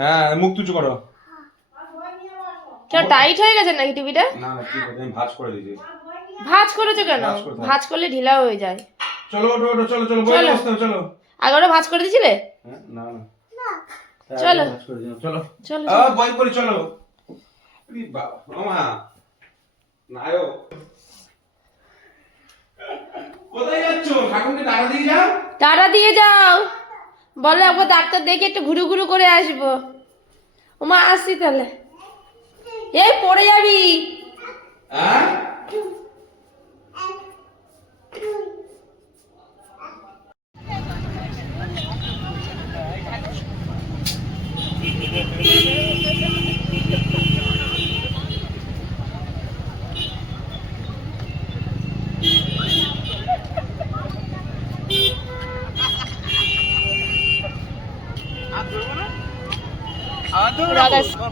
হ্যাঁ মুখ তুচু করো। কেন টাইট হয়ে গেছে নাকি টিভিটা? না না ঠিক আছে, আমি ভাঁজ করে দিয়েছি। ভাঁজ করেছো কেন? ভাঁজ করলে ঢিলা হয়ে যায়। চলো ওঠো ওঠো, চলো চলো বই বসতে হবে, চলো। আগেও ভাঁজ করে দিছিলে? না না চলো ভাঁজ করে দিও, চলো চলো বই পড়ি, চলো। আরে বাবা মামা নায়ো, কোথায় যাচ্ছো? ঠাকুরকে টাকা দিয়ে যাও। টাটা দিয়ে যাও, বলো একবার ডাক্তার দেখে একটু ঘুরু ঘুরু করে আসবো। ওমা আসছি তাহলে। এই পড়ে যাবি। হ্যাঁ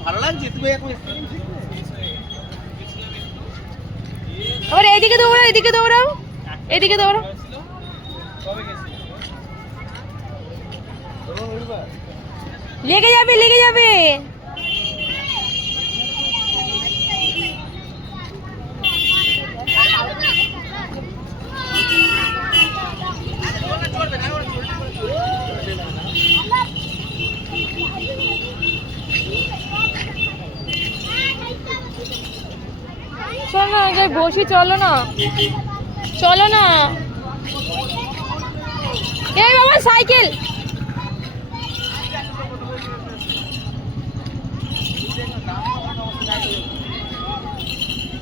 ভালো লাগছে তুমি এখন। আবার এইদিকে দৌড়াও, এদিকে দৌড়াও, এদিকে দৌড়াও। লেগে যাবে লেগে যাবে। চলো না যাই বসি, চলো না চলো না। এই বাবা সাইকেল।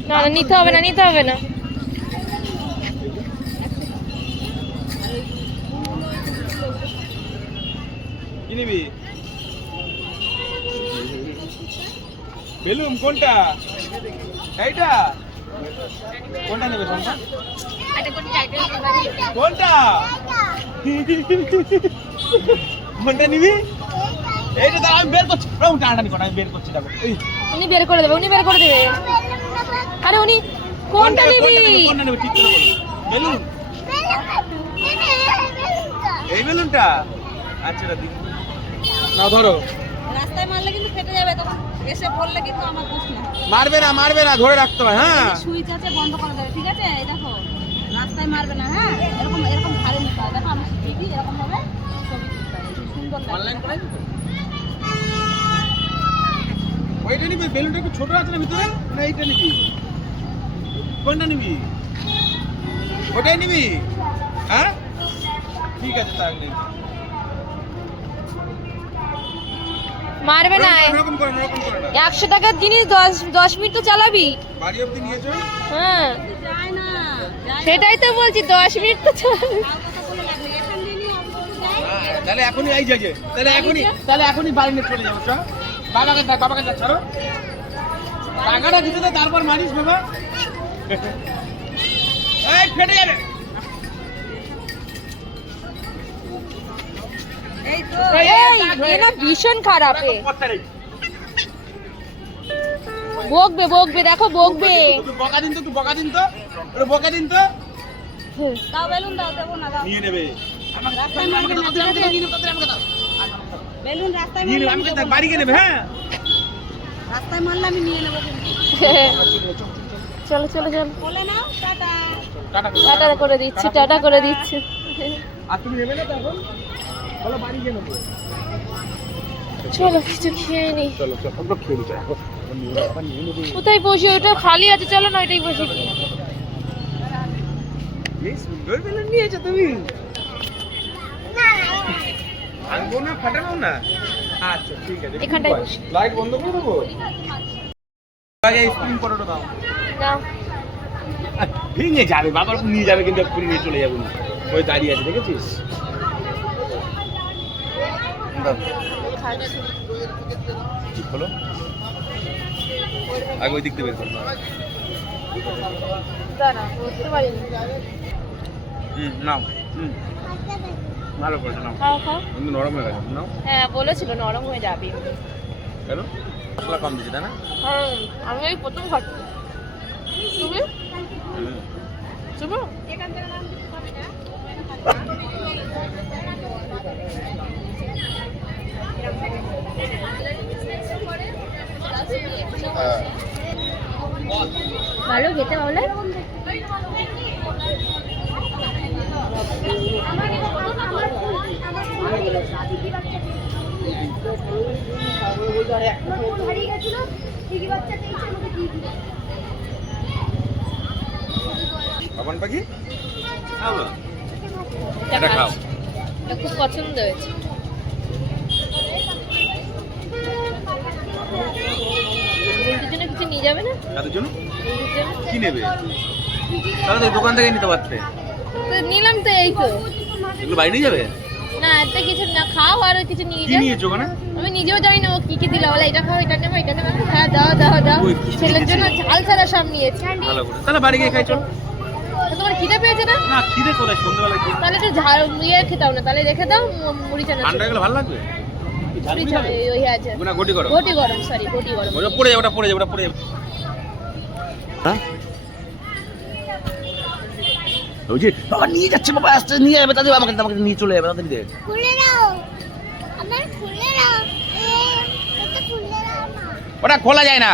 না না নিতে হবে না, নিতে হবে না। কি নিবি? বেলুন কোনটা? এইটা কোনটা নেবে? কোনটা কোনটা নিবি? এইটা দাঁড়া, আমি বের করছি। টানাটানি কর, আমি বের করছি। দেখো উনি বের করে দেবে, উনি বের করে দেবে। আরে উনি কোনটা নিবি? কোনটা নেবে ঠিক করে বলো। বেলুন, এই বেলুনটা? আচ্ছা দাদি নাও, ধরো। রাস্তায় মারলে কিন্তু ফেটে যাবে, তখন এসে পড়লে কিন্তু আমার দোষ না। মারবে না মারবে না, ধরে রাখতে হবে। হ্যাঁ সুইচ আছে, বন্ধ করে দেবে, ঠিক আছে? এই দেখো রাস্তায় মারবে না, হ্যাঁ? এরকম এরকম ভালো নিতে হয়। দেখো আমি শিখি এরকম ভাবে ছবি তুলতে হয়, সুন্দর অনলাইন লাগে। করে ওইটা নিবি? বেলুনটা একটু ছোট আছে না ভিতরে, না এইটা নিবি? কোনটা নিবি? ওটাই নিবি? হ্যাঁ ঠিক আছে তাহলে। মারবে না। এরকম করে না, এরকম করে না। 100 টাকার জিনিস 10 মিনিট তো চালাবি। বাড়ি অবধি নিয়েছো? হ্যাঁ যায় না, যায় না। সেটাই তো বলছি, 10 মিনিট তো চালাবি। আর কথা বলে লাগবে, এখান দিয়ে নিয়ে অফিসে যায়। তাহলে এখনই এই জায়গায়, তাহলে এখনই বাড়ি নিয়ে চলে যাবো। চল বাবাকে ডাক, বাবাকে ডাক। ছাড়ো টাকাটা দিতে দে, তারপর মারিস বাবা। এই ফেটে যাবে। এই তো এই না ভীষণ খারাপ। বকবে বকবে, দেখো বকবে। তুই বকা দিন তো, তুই বকা দিন তো, ওরে বকা দিন তো। দাও বেলুন দাও, দেবো না, দাও। নিয়ে নেবে। রাস্তায় মারবে না, ঠিক আছে? বেলুন রাস্তায় নিয়ে নেবে, মারলে আমাকে আমি দেবো। বাড়ি গিয়ে নেবে। হ্যাঁ রাস্তায় মারলে আমি নিয়ে নেবো কিন্তু। চলো চলো চলো, বলে নাও টাটা। টাটা করো। টাটা করে দিচ্ছি, টাটা করে দিচ্ছি। আর তুমি নেবে না তো এখন? বলো বাড়ি গিয়ে নেবো। চলো কিছু খেয়ে নি। চলো চলো, আমরা খেয়ে নিচ্ছি এখন। নিয়ে নেবে। কোথায় বসি? ওটা খালি আছে, চলো না ওইটাই বসি। এই সুন্দর বেলুন নিয়েছো তুমি। ভাঙবো না, ফাটাবো না। আচ্ছা ঠিক আছে, এখানটায় বসি। লাইট বন্ধ করে দেবো। আগে স্ক্রিন ফটোটা দাও। দাও। ভেঙে যাবে, বাবার নিয়ে যাবে কিন্তু এক্ষুনি নিয়ে চলে যাবো না। ওই দাঁড়িয়ে আছে, দেখেছিস? দাও। ঠিক হলো, আগে ওই দিক দিয়ে বের করো। দাঁড়া, বুঝতে পারিনি। নাও। ভালো করে নাও। খাও খাও। কিন্তু নরম হয়ে গেছে, নাও। হ্যাঁ বলেছিল নরম হয়ে যাবে। কেন? মশলা কম দিচ্ছে তাই না? হ্যাঁ আমি ওই প্রথম খাচ্ছি। তুমি তুমি ভালো খেতে বলে বাবান পাখি খাও না, এটা খাও। এটা খুব পছন্দ হয়েছে। বন্ধুর জন্য কিছু নিয়ে যাবে না? তাদের জন্য বন্ধুর জন্য? কি নেবে? তাহলে তো এই দোকান থেকে নিতে পারতে। তো নিলাম তো এই তো। এগুলো বাইরে নিয়ে যাবে? না এত কিছু না, খাও আর কিছু নিয়ে কি যাও। নিয়েছো ওখানে? আমি নিজেও জানি না ও কি কি দিল, বলে এটা খাও, এটা নেবো, এটা নেবো। হ্যাঁ দাও দাও দাও। ওই কি ছেলের জন্য ঝাল ছাড়া সব নিয়েছে। ভালো করে তাহলে বাড়ি গিয়ে খাই চল। তো তোমার খিদে পেয়েছে না? না খিদে কোথায়, সন্ধ্যাবেলা কি তাহলে একটু ঝাল ইয়ে খেতাও না, তাহলে রেখে দাও মুড়ি চানা। ঠান্ডা গেলে ভালো লাগবে। মুড়ি চানা ওই আছে। না ঘটি করো, ঘটি গরম, সরি ঘটি গরম। ওটা পড়ে যাবে, ওটা পড়ে যাবে, ওটা পড়ে যাবে। হ্যাঁ ওই যে বাবা নিয়ে যাচ্ছে, বাবা আসছে, নিয়ে যাবে তাদের, আমাকে আমাকে নিয়ে চলে যাবে তাদের দিয়ে। খুলে দাও আমার খুলে দাও এটা খুলে দাও না ওটা খোলা যায় না।